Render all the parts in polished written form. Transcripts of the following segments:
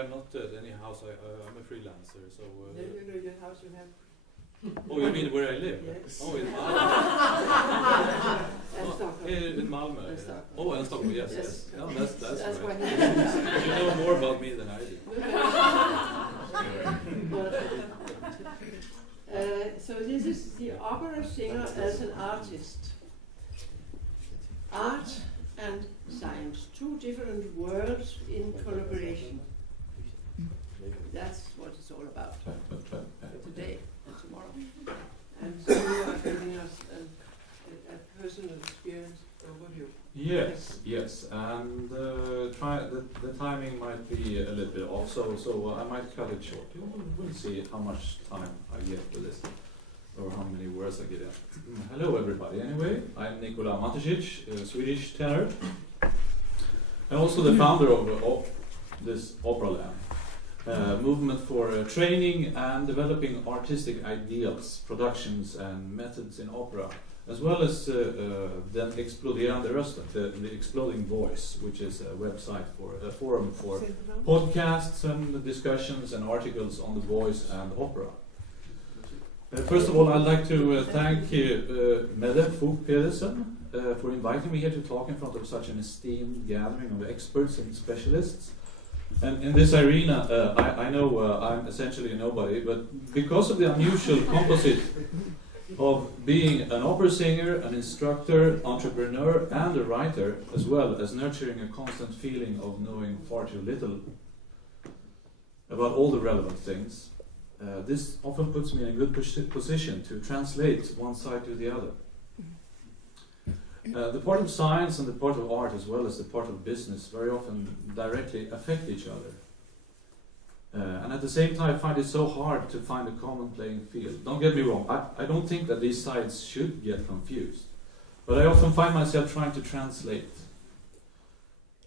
I'm not at any house. I'm a freelancer, so. No, your house you have. Oh, you mean where I live? Yes. Oh, in Malmö. In Malmö. Oh, and Stockholm. Yes, yes. No, that's right. You know more about me than I do. So this is the opera singer as an artist. Art and science, two different worlds in collaboration. That's what it's all about today and tomorrow. And so you are giving us a personal experience overview. Yes, and the timing might be a little bit off, so I might cut it short. We'll see how much time I get for this, or how many words I get in. Hello everybody, anyway, I'm Nikola Matisic, a Swedish tenor, and also the founder of this Opera Lab, movement for training and developing artistic ideals, productions and methods in opera, as well as Den exploderande rösten, the exploding voice, which is a website for a forum for podcasts and discussions and articles on the voice and opera. First of all, I'd like to thank Mette Fogh Pedersen for inviting me here to talk in front of such an esteemed gathering of experts and specialists. And in this arena, I know I'm essentially nobody, but because of the unusual composite of being an opera singer, an instructor, entrepreneur, and a writer, as well as nurturing a constant feeling of knowing far too little about all the relevant things, this often puts me in a good position to translate one side to the other. The part of science and the part of art, as well as the part of business, very often directly affect each other. And at the same time, I find it so hard to find a common playing field. Don't get me wrong, I don't think that these sides should get confused, but I often find myself trying to translate.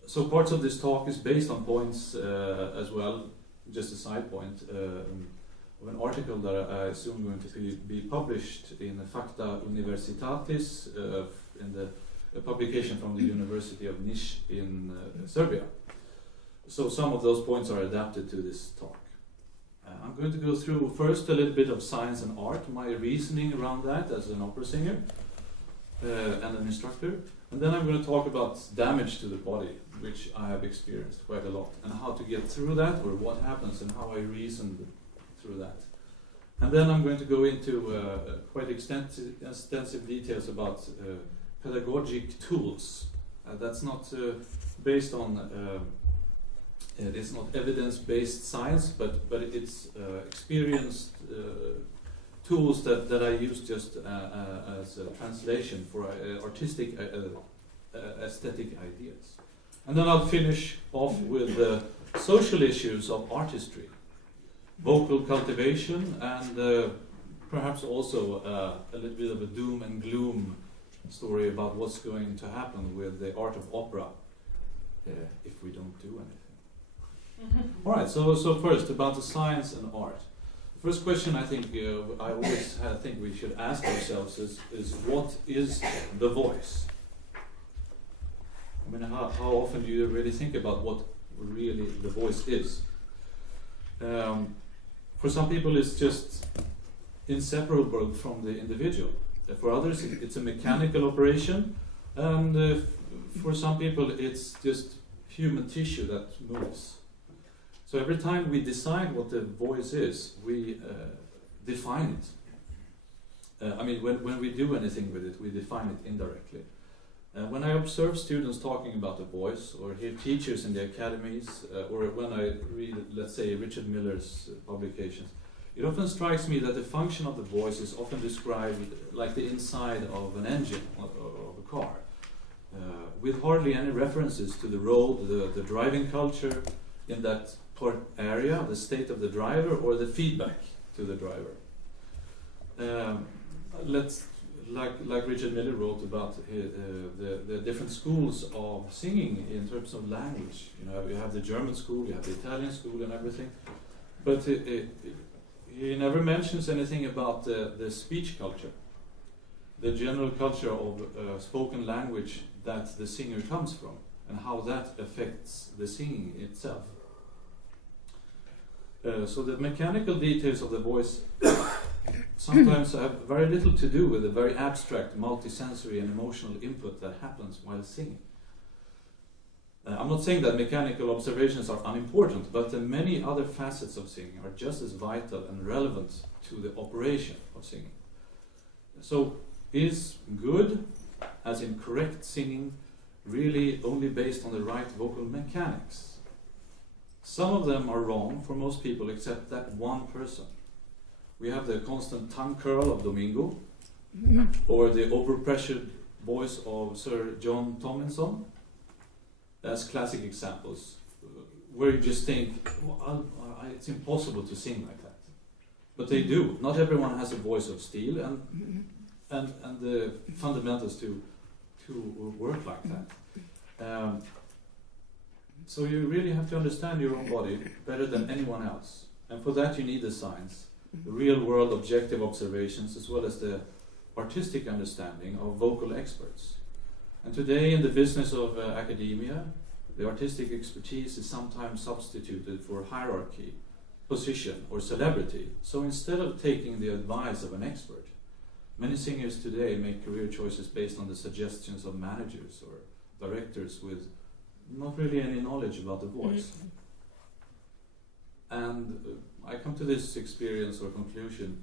So parts of this talk is based on points as well, just a side point, of an article that I assume going to be published in Facta Universitatis, in a publication from the University of Niš in Serbia. So some of those points are adapted to this talk. I'm going to go through first a little bit of science and art, my reasoning around that as an opera singer and an instructor. And then I'm going to talk about damage to the body, which I have experienced quite a lot, and how to get through that, or what happens and how I reasoned through that. And then I'm going to go into quite extensive details about pedagogic tools. That's not based on it's not evidence-based science, but it's experienced tools that I use just as a translation for artistic aesthetic ideas. And then I'll finish off with social issues of artistry, vocal cultivation, and perhaps also a little bit of a doom and gloom story about what's going to happen with the art of opera if we don't do anything. All right, so first about the science and art. The first question I think I always think we should ask ourselves is what is the voice? I mean, how often do you really think about what really the voice is? For some people it's just inseparable from the individual. For others it's a mechanical operation, and for some people it's just human tissue that moves. So every time we decide what the voice is, we define it. I mean, when we do anything with it, we define it indirectly. When I observe students talking about the voice, or hear teachers in the academies, or when I read, let's say, Richard Miller's publications, it often strikes me that the function of the voice is often described like the inside of an engine or of a car, with hardly any references to the road, the driving culture in that area, the state of the driver, or the feedback to the driver. Like Richard Miller wrote about the different schools of singing in terms of language. You have the German school, you have the Italian school, and everything. But he never mentions anything about the speech culture, the general culture of spoken language that the singer comes from, and how that affects the singing itself. So the mechanical details of the voice sometimes have very little to do with the very abstract, multisensory and emotional input that happens while singing. I'm not saying that mechanical observations are unimportant, but the many other facets of singing are just as vital and relevant to the operation of singing. So is good, as in correct singing, really only based on the right vocal mechanics? Some of them are wrong for most people except that one person. We have the constant tongue curl of Domingo, or the overpressured voice of Sir John Tomlinson, as classic examples, where you just think, well, it's impossible to sing like that. But they do. Not everyone has a voice of steel, and the fundamentals to work like that. So you really have to understand your own body better than anyone else. And for that you need the science, the real-world objective observations, as well as the artistic understanding of vocal experts. And today in the business of academia, the artistic expertise is sometimes substituted for hierarchy, position or celebrity. So instead of taking the advice of an expert, many singers today make career choices based on the suggestions of managers or directors with not really any knowledge about the voice. And I come to this experience or conclusion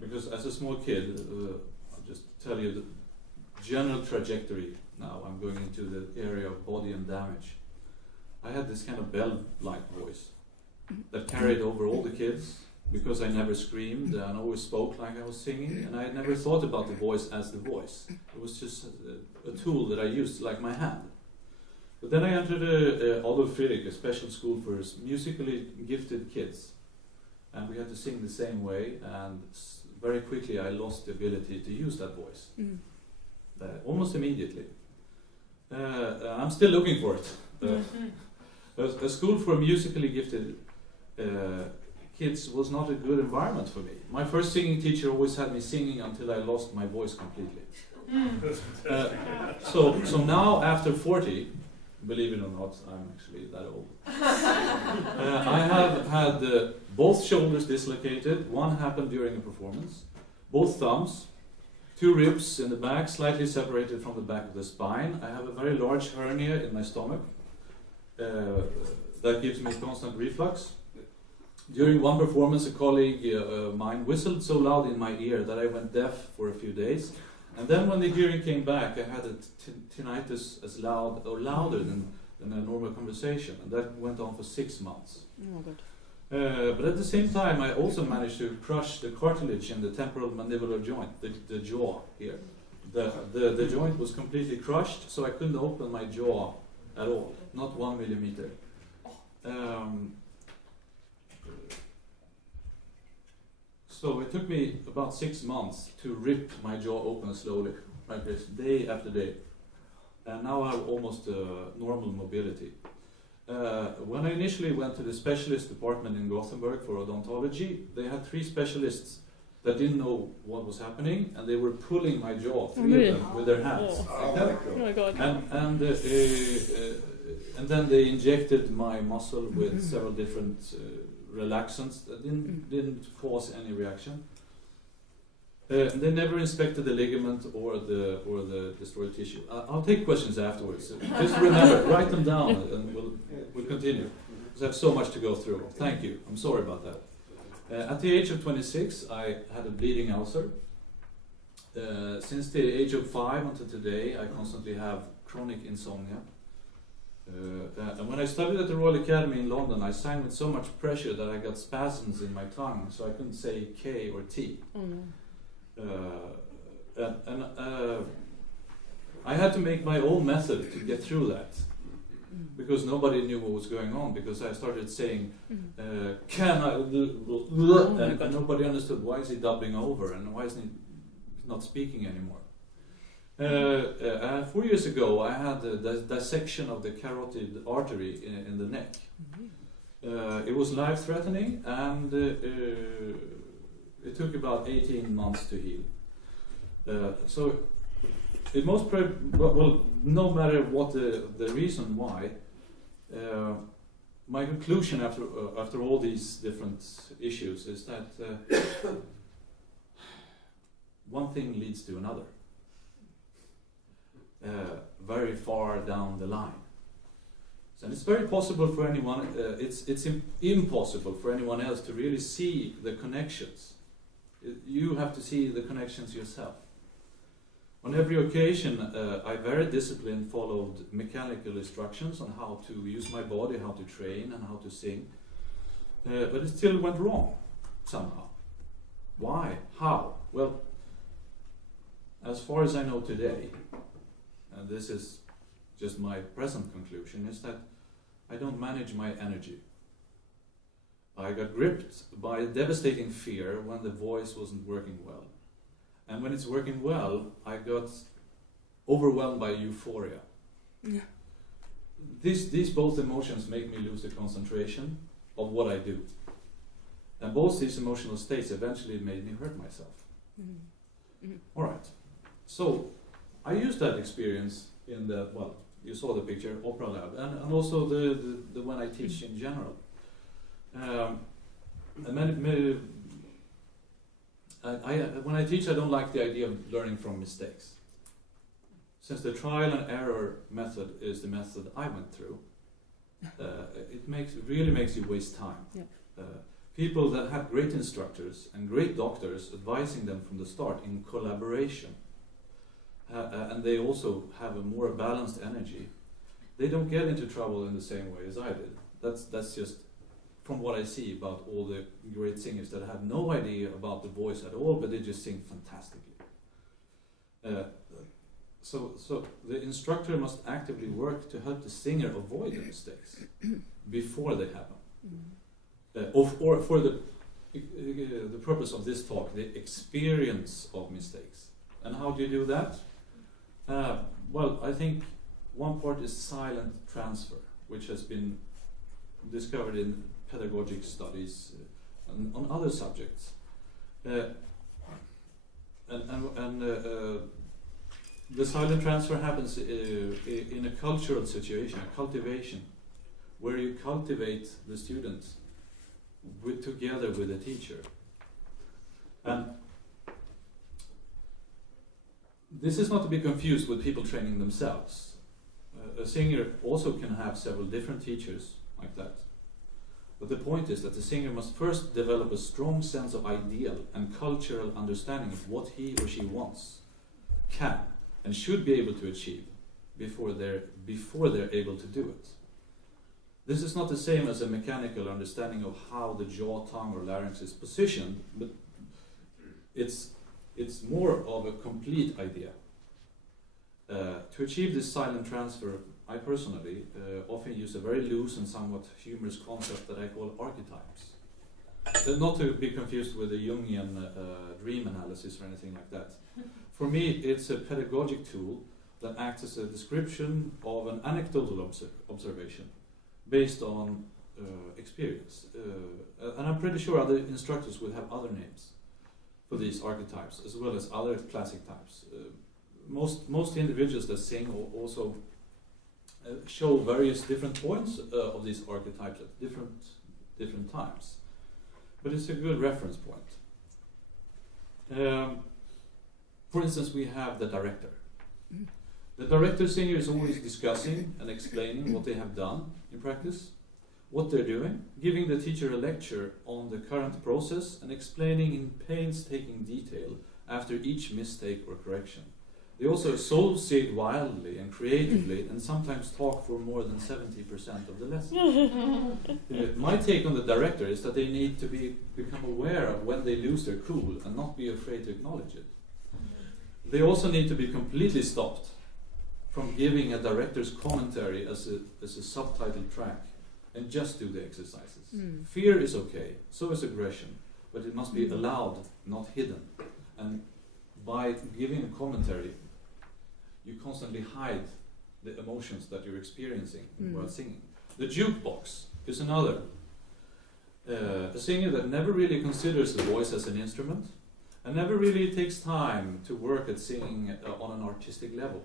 because as a small kid, I'll just tell you the general trajectory now. I'm going into the area of body and damage. I had this kind of bell-like voice that carried over all the kids because I never screamed and always spoke like I was singing, and I never thought about the voice as the voice. It was just a tool that I used like my hand. But then I entered Adolf Fredrik, a special school for musically gifted kids, and we had to sing the same way, and very quickly I lost the ability to use that voice. Almost immediately. I'm still looking for it. A school for musically gifted kids was not a good environment for me. My first singing teacher always had me singing until I lost my voice completely. So now after 40, believe it or not, I'm actually that old. I have had both shoulders dislocated. One happened during a performance. Both thumbs, 2 ribs in the back, slightly separated from the back of the spine. I have a very large hernia in my stomach that gives me constant reflux. During one performance, a colleague of mine whistled so loud in my ear that I went deaf for a few days. And then when the hearing came back, I had a tinnitus as loud or louder than a normal conversation, and that went on for 6 months. Oh, good. But at the same time, I also managed to crush the cartilage in the temporal mandibular joint, the jaw here. The joint was completely crushed, so I couldn't open my jaw at all, not 1 millimeter. So it took me about 6 months to rip my jaw open slowly, like this, day after day. And now I have almost normal mobility. When I initially went to the specialist department in Gothenburg for odontology, they had 3 specialists that didn't know what was happening, and they were pulling my jaw, 3 of them, with their hands. Oh my God. And then they injected my muscle with several different relaxants that didn't cause any reaction. They never inspected the ligament or the destroyed tissue. I'll take questions afterwards. Just remember, write them down, and we'll continue. Because I have so much to go through. Thank you. I'm sorry about that. At the age of 26, I had a bleeding ulcer. Since the age of 5 until today, I constantly have chronic insomnia. And when I studied at the Royal Academy in London, I sang with so much pressure that I got spasms in my tongue, so I couldn't say K or T. Oh no. I had to make my own method to get through that, because nobody knew what was going on, because I started saying, can I, and nobody understood why is he doubling over and why is he not speaking anymore. 4 years ago I had a dissection of the carotid artery in the neck. It was life-threatening, and it took about 18 months to heal. So it no matter what the reason why, my conclusion after all these different issues is that one thing leads to another, very far down the line. And it's very possible for anyone, it's impossible for anyone else to really see the connections. You have to see the connections yourself. On every occasion, I very disciplined followed mechanical instructions on how to use my body, how to train and how to sing. But it still went wrong, somehow. Why? How? Well, as far as I know today, and this is just my present conclusion, is that I don't manage my energy. I got gripped by a devastating fear when the voice wasn't working well. And when it's working well, I got overwhelmed by euphoria. Yeah. These both emotions make me lose the concentration of what I do. And both these emotional states eventually made me hurt myself. All right. So I used that experience in the, well, you saw the picture, Opera Lab, and also the when I teach in general. When I teach, I don't like the idea of learning from mistakes. Since the trial and error method is the method I went through, it really makes you waste time. Yeah. People that have great instructors and great doctors advising them from the start in collaboration, and they also have a more balanced energy, they don't get into trouble in the same way as I did. That's just from what I see about all the great singers that have no idea about the voice at all, but they just sing fantastically. So the instructor must actively work to help the singer avoid the mistakes before they happen. Or for the purpose of this talk, the experience of mistakes. And how do you do that? Well, I think one part is silent transfer, which has been discovered in pedagogic studies and on other subjects. The silent transfer happens in a cultural situation, a cultivation, where you cultivate the students together with the teacher. And this is not to be confused with people training themselves. A singer also can have several different teachers like that. But the point is that the singer must first develop a strong sense of ideal and cultural understanding of what he or she wants, can, and should be able to achieve before they're able to do it. This is not the same as a mechanical understanding of how the jaw, tongue, or larynx is positioned, but it's more of a complete idea. To achieve this silent transfer, I personally often use a very loose and somewhat humorous concept that I call archetypes. Not to be confused with a Jungian dream analysis or anything like that. For me, it's a pedagogic tool that acts as a description of an anecdotal observation based on experience. And I'm pretty sure other instructors will have other names for these archetypes, as well as other classic types. Most individuals that sing also show various different points of these archetypes at different times. But it's a good reference point. For instance, we have the director. The director singer is always discussing and explaining what they have done in practice, what they're doing, giving the teacher a lecture on the current process, and explaining in painstaking detail after each mistake or correction. They also associate wildly and creatively, and sometimes talk for more than 70% of the lesson. My take on the director is that they need to become aware of when they lose their cool and not be afraid to acknowledge it. They also need to be completely stopped from giving a director's commentary as a subtitled track and just do the exercises. Fear is okay, so is aggression, but it must be allowed, not hidden. And by giving a commentary, you constantly hide the emotions that you're experiencing while singing. The jukebox is another. A singer that never really considers the voice as an instrument and never really takes time to work at singing on an artistic level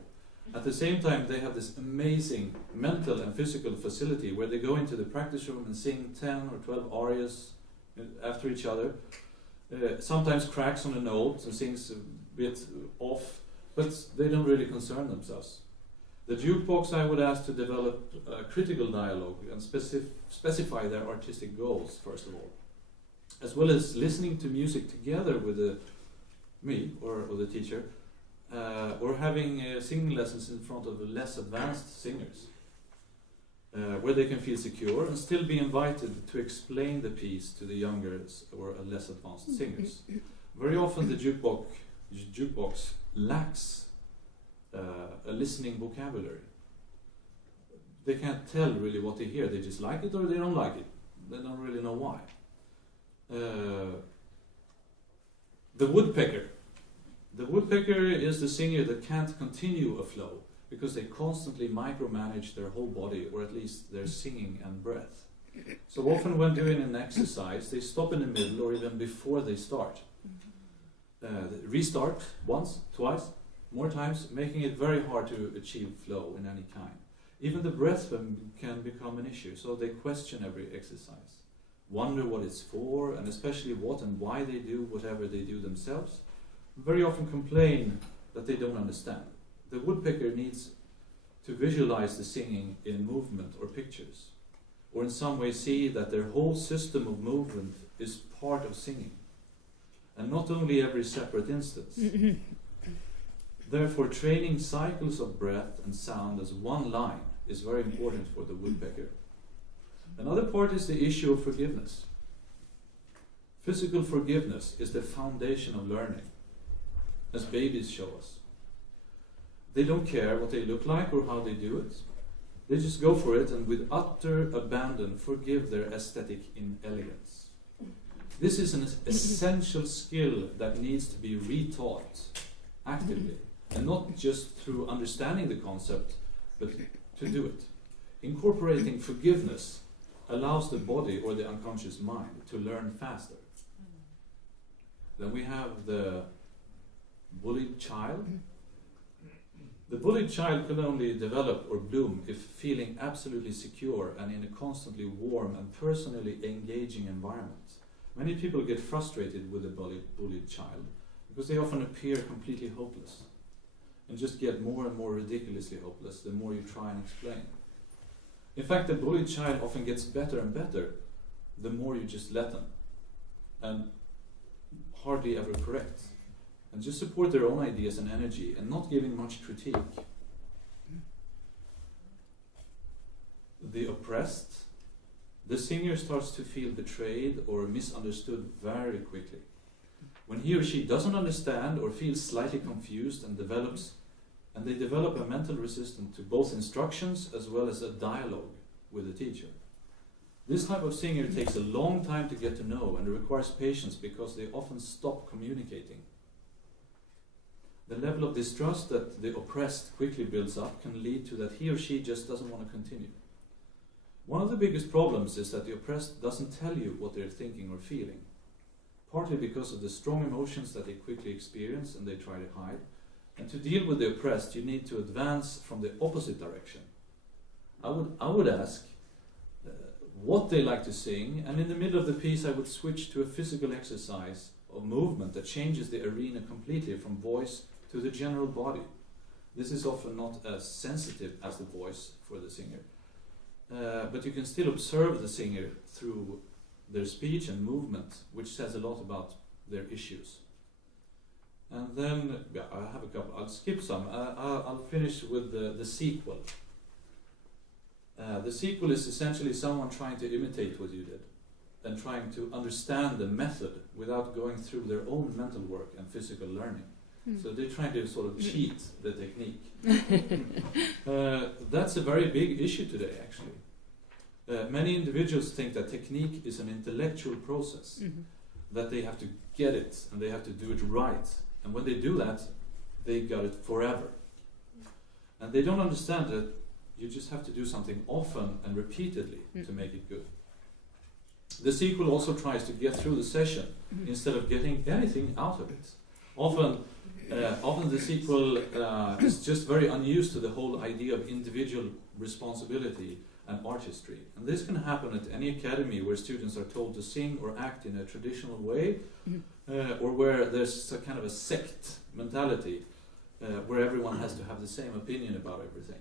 At the same time, they have this amazing mental and physical facility where they go into the practice room and sing 10 or 12 arias after each other. Sometimes cracks on a note and sings a bit off, but they don't really concern themselves. The jukebox I would ask to develop a critical dialogue and specify their artistic goals, first of all, as well as listening to music together with me or the teacher, or having singing lessons in front of less advanced singers, where they can feel secure and still be invited to explain the piece to the younger or less advanced singers. Very often the jukebox lacks a listening vocabulary. They can't tell really what they hear. They just like it or they don't like it. They don't really know why. The woodpecker. The woodpecker is the singer that can't continue a flow because they constantly micromanage their whole body, or at least their singing and breath. So often when doing an exercise, they stop in the middle or even before they start. Restart once, twice, more times, making it very hard to achieve flow in any kind. Even the breath can become an issue, so they question every exercise, wonder what it's for, and especially what and why they do whatever they do themselves. Very often complain that they don't understand. The woodpecker needs to visualize the singing in movement or pictures, or in some way see that their whole system of movement is part of singing, and not only every separate instance. Therefore, training cycles of breath and sound as one line is very important for the woodpecker. Another part is the issue of forgiveness. Physical forgiveness is the foundation of learning, as babies show us. They don't care what they look like or how they do it. They just go for it and with utter abandon forgive their aesthetic inelegance. This is an essential skill that needs to be retaught actively, and not just through understanding the concept, but to do it. Incorporating forgiveness allows the body or the unconscious mind to learn faster. Then we have the bullied child. The bullied child can only develop or bloom if feeling absolutely secure and in a constantly warm and personally engaging environment. Many people get frustrated with a bullied child because they often appear completely hopeless and just get more and more ridiculously hopeless the more you try and explain. In fact, the bullied child often gets better and better the more you just let them, and hardly ever correct, and just support their own ideas and energy and not giving much critique. The oppressed. The singer starts to feel betrayed or misunderstood very quickly. When he or she doesn't understand or feels slightly confused and they develop a mental resistance to both instructions as well as a dialogue with the teacher. This type of singer takes a long time to get to know and requires patience because they often stop communicating. The level of distrust that the oppressed quickly builds up can lead to that he or she just doesn't want to continue. One of the biggest problems is that the oppressed doesn't tell you what they're thinking or feeling, partly because of the strong emotions that they quickly experience and they try to hide. And to deal with the oppressed, you need to advance from the opposite direction. I would ask what they like to sing, and in the middle of the piece I would switch to a physical exercise of movement that changes the arena completely from voice to the general body. This is often not as sensitive as the voice for the singer. But you can still observe the singer through their speech and movement, which says a lot about their issues. And then, I have a couple. I'll skip some. I'll finish with the sequel. The sequel is essentially someone trying to imitate what you did and trying to understand the method without going through their own mental work and physical learning. So they're trying to sort of cheat the technique. That's a very big issue today, actually. Many individuals think that technique is an intellectual process, that they have to get it and they have to do it right. And when they do that, they got it forever. And they don't understand that you just have to do something often and repeatedly to make it good. The sequel also tries to get through the session instead of getting anything out of it. Often the sequel is just very unused to the whole idea of individual responsibility and artistry. And this can happen at any academy where students are told to sing or act in a traditional way, or where there's a kind of a sect mentality where everyone has to have the same opinion about everything.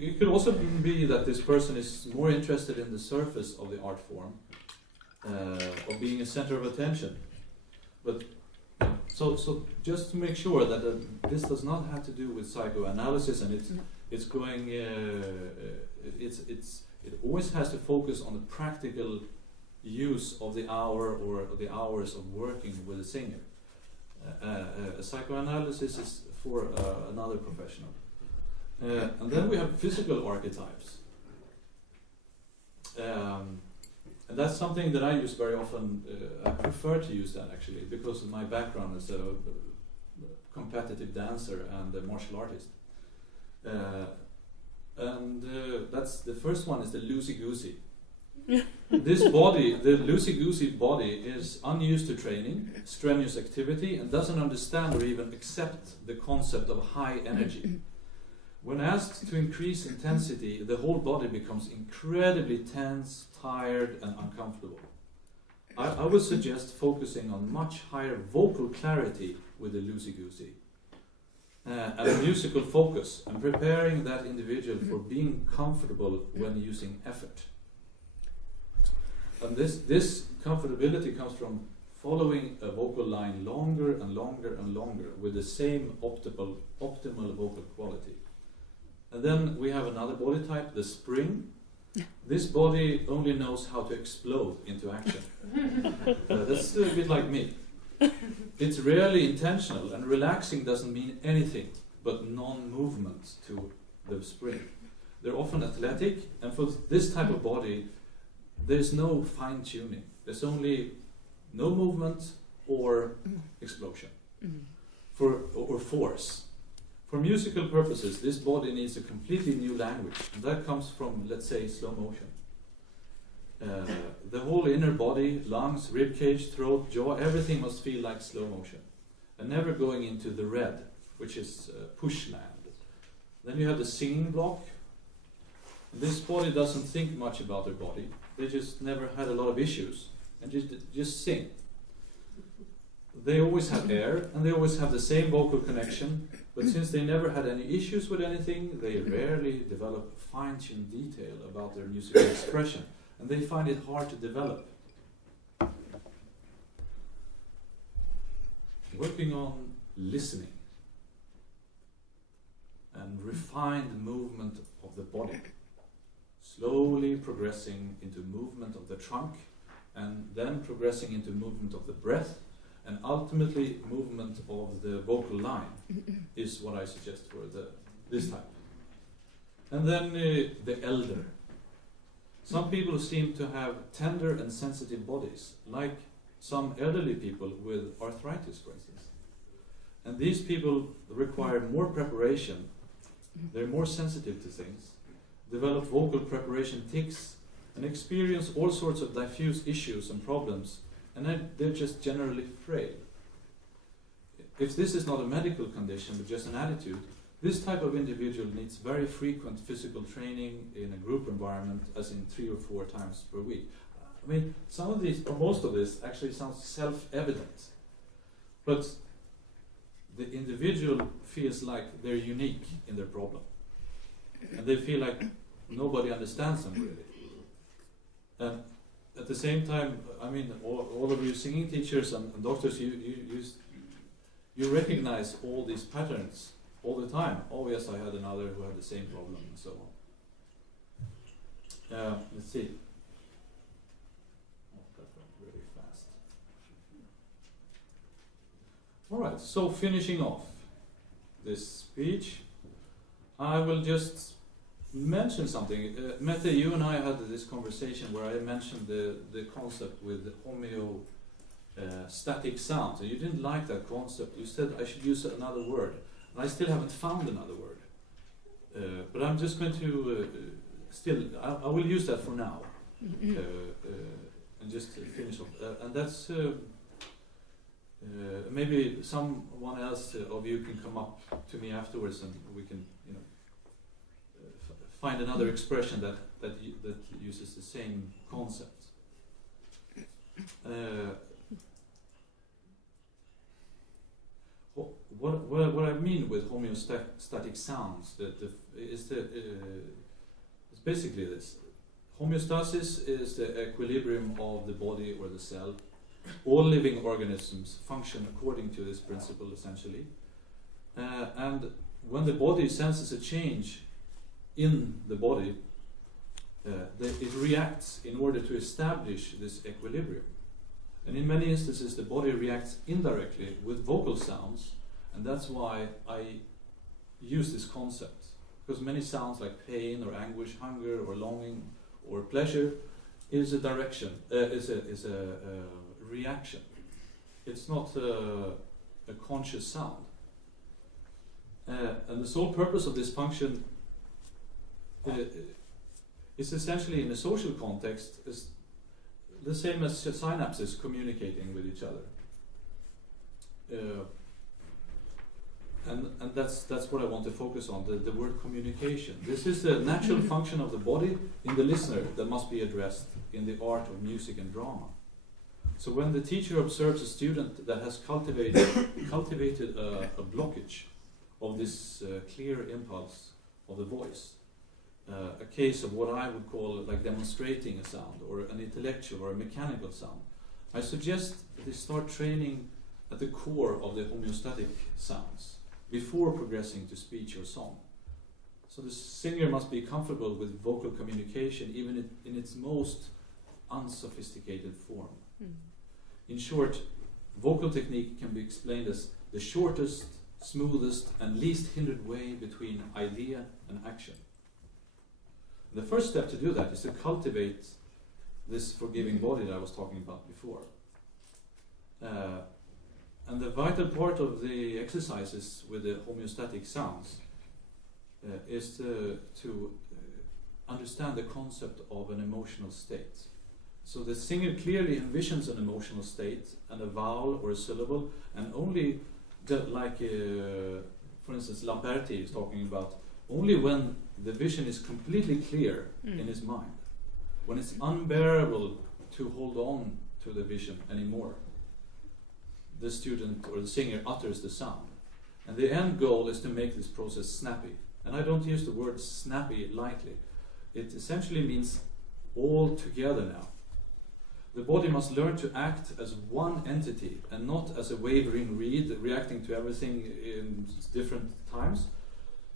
It could also be that this person is more interested in the surface of the art form, of being a center of attention. But so just to make sure that this does not have to do with psychoanalysis, and it's going. It always has to focus on the practical use of the hour or the hours of working with a singer. Psychoanalysis is for another professional. And then we have physical archetypes. And that's something that I use very often. I prefer to use that actually because of my background as a competitive dancer and a martial artist. That's the first one is the loosey-goosey. This body, the loosey-goosey body, is unused to training, strenuous activity, and doesn't understand or even accept the concept of high energy. When asked to increase intensity, the whole body becomes incredibly tense, tired, and uncomfortable. I would suggest focusing on much higher vocal clarity with the loosey-goosey, and a musical focus, and preparing that individual for being comfortable when using effort. And this comfortability comes from following a vocal line longer and longer and longer with the same optimal vocal quality. And then we have another body type, the spring. This body only knows how to explode into action. That's a bit like me. It's rarely intentional, and relaxing doesn't mean anything but non-movement to the spring. They're often athletic, and for this type of body, there's no fine-tuning. There's only no movement or explosion, or force. For musical purposes, this body needs a completely new language, and that comes from, let's say, slow motion. The whole inner body, lungs, ribcage, throat, jaw, everything must feel like slow motion, and never going into the red, which is push land. Then you have the singing block. This body doesn't think much about their body. They just never had a lot of issues, and just sing. They always have air, and they always have the same vocal connection, but since they never had any issues with anything, they rarely develop fine-tuned detail about their musical expression, and they find it hard to develop. Working on listening and refined movement of the body, slowly progressing into movement of the trunk, and then progressing into movement of the breath, and ultimately movement of the vocal line is what I suggest for this type. And then the elder. Some people seem to have tender and sensitive bodies, like some elderly people with arthritis, for instance. And these people require more preparation. They're more sensitive to things, develop vocal preparation tics, and experience all sorts of diffuse issues and problems, and then they're just generally frail. If this is not a medical condition but just an attitude, this type of individual needs very frequent physical training in a group environment, as in 3 or 4 times per week. I mean, some of these, or most of this, actually sounds self-evident, but the individual feels like they're unique in their problem, and they feel like nobody understands them really. And at the same time, I mean, all of you singing teachers and doctors, you recognize all these patterns all the time. Oh yes, I had another who had the same problem, and so on. Let's see. Oh, that went really fast. All right, so finishing off this speech, I will just mention something. Mette, you and I had this conversation where I mentioned the concept with the homeostatic sounds, and you didn't like that concept. You said I should use another word, and I still haven't found another word. But I'm just going to I will use that for now, and just finish off. And that's maybe someone else of you can come up to me afterwards, and we can, find another expression that uses the same concept. What I mean with homeostatic sounds is basically this. Homeostasis is the equilibrium of the body or the cell. All living organisms function according to this principle, essentially. And when the body senses a change in the body, it reacts in order to establish this equilibrium. And in many instances, the body reacts indirectly with vocal sounds, and that's why I use this concept. Because many sounds like pain or anguish, hunger or longing or pleasure is a direction, is a reaction. It's not a conscious sound. And the sole purpose of this function is essentially, in a social context, is the same as synapses communicating with each other. And that's what I want to focus on, the word communication. This is the natural function of the body in the listener that must be addressed in the art of music and drama. So when the teacher observes a student that has cultivated a blockage of this clear impulse of the voice, a case of what I would call like demonstrating a sound, or an intellectual or a mechanical sound, I suggest that they start training at the core of the homeostatic sounds before progressing to speech or song. So the singer must be comfortable with vocal communication, even in its most unsophisticated form. In short, vocal technique can be explained as the shortest, smoothest, and least hindered way between idea and action. The first step to do that is to cultivate this forgiving body that I was talking about before. And the vital part of the exercises with the homeostatic sounds is to understand the concept of an emotional state. So the singer clearly envisions an emotional state and a vowel or a syllable, and only, for instance, Lamperti is talking about, only when the vision is completely clear in his mind, when it's unbearable to hold on to the vision anymore, the student or the singer utters the sound. And the end goal is to make this process snappy. And I don't use the word snappy lightly. It essentially means all together now. The body must learn to act as one entity and not as a wavering reed reacting to everything in different times.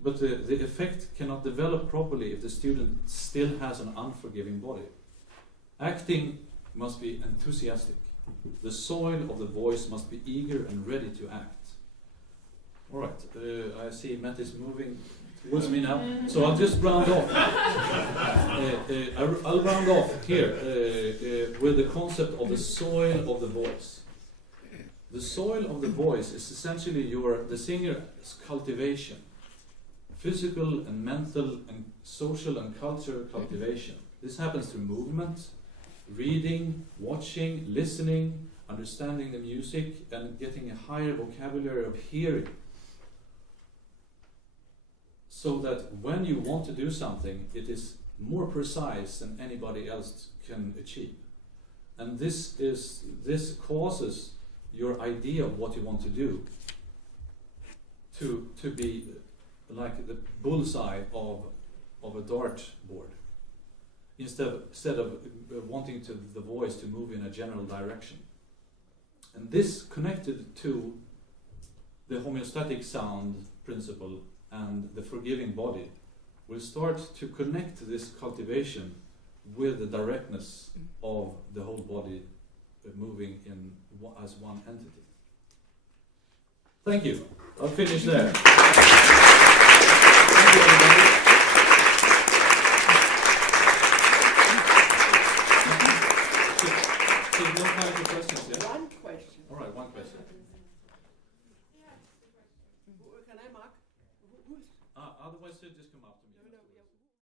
But the effect cannot develop properly if the student still has an unforgiving body. Acting must be enthusiastic. The soil of the voice must be eager and ready to act. All right, I see Matt is moving towards me now, so I'll just round off. I'll round off here with the concept of the soil of the voice. The soil of the voice is essentially the singer's cultivation, physical and mental and social and cultural cultivation. This happens through movement, reading, watching, listening, understanding the music, and getting a higher vocabulary of hearing. So that when you want to do something, it is more precise than anybody else can achieve. And this causes your idea of what you want to do to be like the bullseye of a dartboard, instead of wanting the voice to move in a general direction. And this, connected to the homeostatic sound principle and the forgiving body, will start to connect this cultivation with the directness of the whole body moving as one entity. Thank you. I'll finish there. Thank you, everybody.